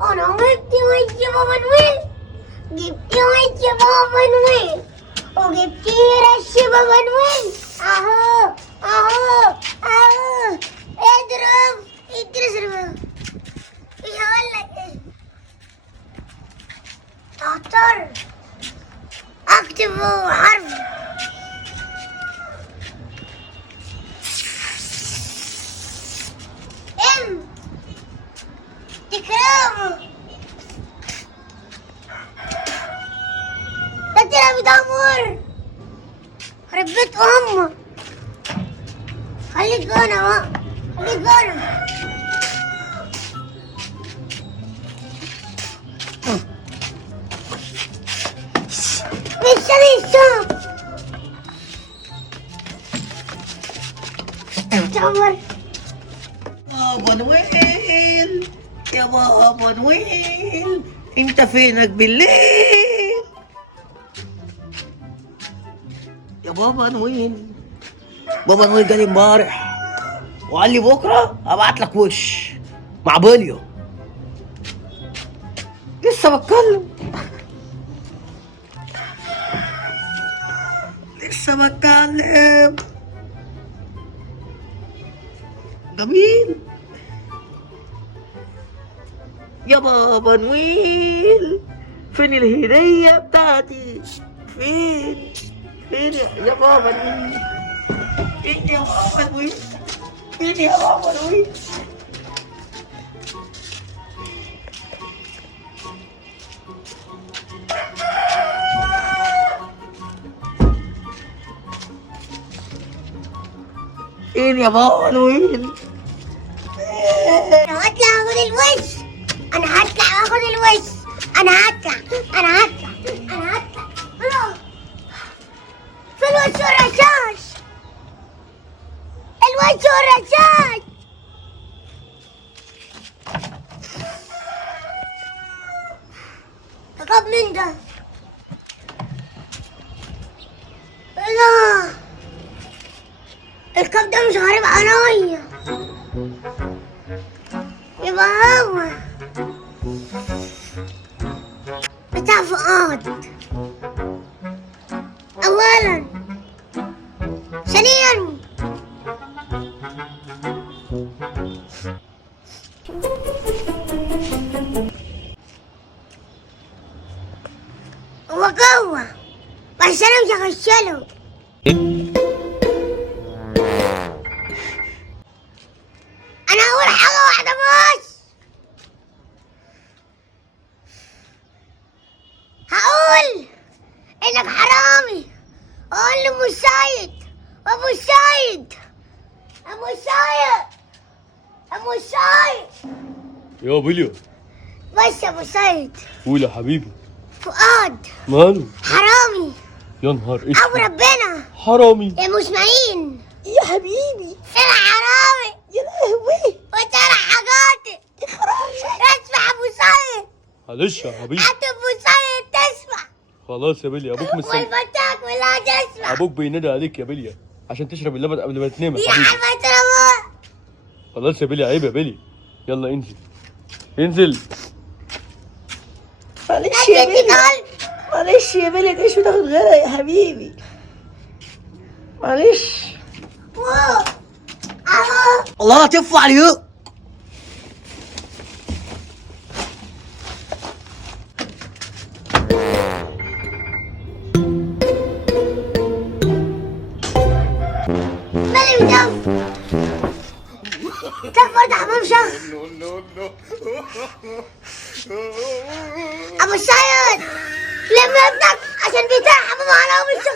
أنا جبت وش بابا نويل، جبت وش بابا نويل، وجبت رش بابا نويل. أهو أهو أهو، اضرب اضرب. إيه هقول لك إيه؟ أختار أكتب حرف إم، تكرمه. ده ترى بدمر ربيت أمه. خليك هنا بقى، خليك هنا. لسه تمر. بابا نويل، يا بابا نويل، انت فينك بالليل؟ يا بابا نويل، بابا نويل جالي امبارح وقال لي بكره ابعت لك وش مع بليو. لسه بتكلم، لسه بتكلم. جميل يا بابا نويل، فين الهدية بتاعتي؟ فين يا بابا نويل؟ فين يا بابا نويل؟ فين يا بابا نويل؟ فين يا بابا نويل؟ أنا هطلع آخد الوش، أنا هطلع آخد الوش، أنا هطلع. في الوش والرشاش، الوش والرشاش. طب من ده؟ لا، الكاب ده مش غريب عليا، يبقى هو بتاع فؤاد. أولا، ثانيا، هو جوه بس أنا مش هخشله. أنا هقول حاجة واحدة بس، هقول إنك حرامي. أقول لأبو سيد، أبو سيد، أبو سيد، أبو سيد. يا بليو، بس يا أبو سيد، قول يا حبيبي. فؤاد ماله؟ حرامي. يا نهار أبو اسود، ربنا حرامي يا مسمعين. يا حبيبي، أنا حرامي يا لهوي، وترى حاجاتي. يا خراشة. اسمع أبو سيد، معلش يا حبيبي. أنت أبو سيد تسمع، خلاص يا بليا، ابوك مستني، والفتاة كلها تسمع. ابوك بينادي عليك يا بليا عشان تشرب اللبن قبل ما تنام يا يا حبيبي. حبيبة رمضان. خلاص يا بليا، عيب يا بليا. يلا انزل انزل. معلش يا بيلي، معلش يا بيلي، تعيش وتاخد غيرها يا حبيبي. معلش. واو، أهو. الله لا تفوا عليك. مالي بدم. كفر ده حمام شهر. أبو سيد، لم ابنك عشان بيتاع حمام على أم الشقة.